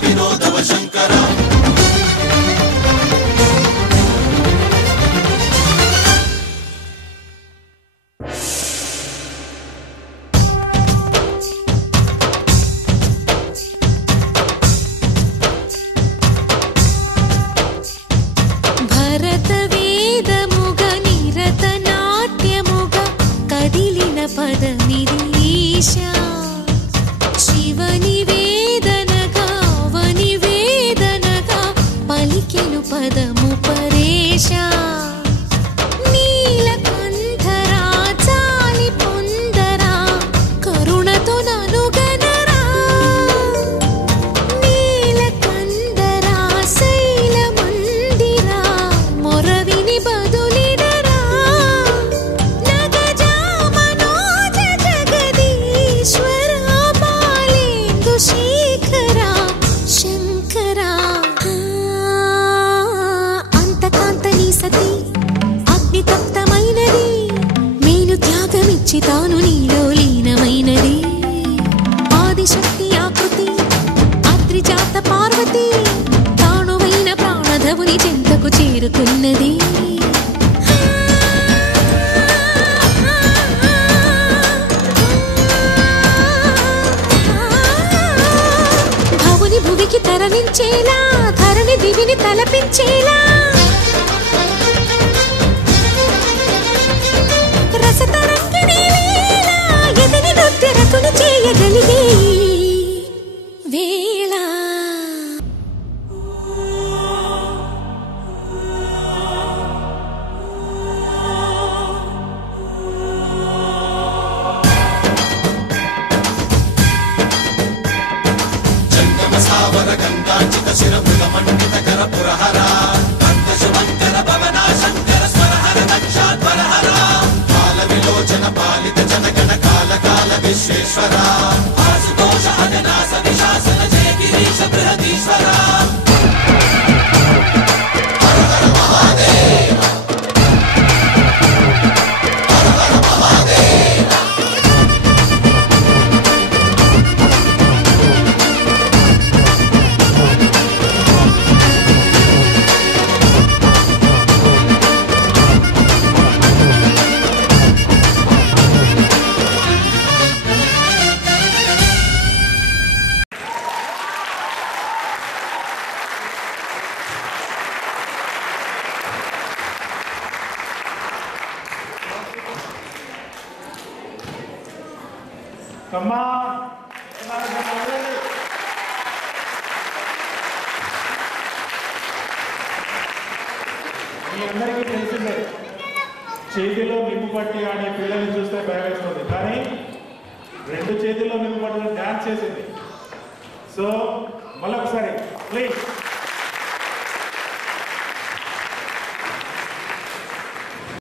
వినోదవ శంకర పదమిరీశా శివని వేదనగా వని వేదనగా పలికెను పదము పరేశా నీలకంఠరా చాలి పొందరా కరుణతో ననుగనరా నీలకంఠరా శైల మందిరా మొరవిని బదులినరా శేఖరా శంకరా అంతకాంతని సతి అగ్నితప్తమైనది మేలు త్యాగమిచ్చి తాను నీలో లీనమైనది ఆదిశక్తి ఆకృతి అద్రిజాత పార్వతి తానువైన ప్రాణధవుని చెంతకు చేరుకున్నది భువికి తరలించేలా ధరణి దివిని తలపించేలా రసతరంగిణి లీల ఎదిని నృత్యరతుని చేయగలిగే వేళ సావర గంగాచిత శిరమృగ మండిత కర పురహర భక్త శుభంకర భవనా శంకర స్వరహర దక్షాధ్వరహర కాల విలోచన పాలిత జనగణ కాల కాల విశ్వేశ్వర ఆశుతోష అజనాస విశాసన జయ గిరీశ బృహదీశ్వర హర హర మహాదేవ హర హర మహాదేవ Come on! మీ అందరికీ తెలిసిందే చేతిలో నిప్పు పట్టి ఆడే పిల్లల్ని చూస్తే భయం వేస్తుంది కానీ రెండు చేతుల్లో నిప్పు పట్టుకుని డాన్స్ చేసింది సో మళ్ళొకసారి ప్లీజ్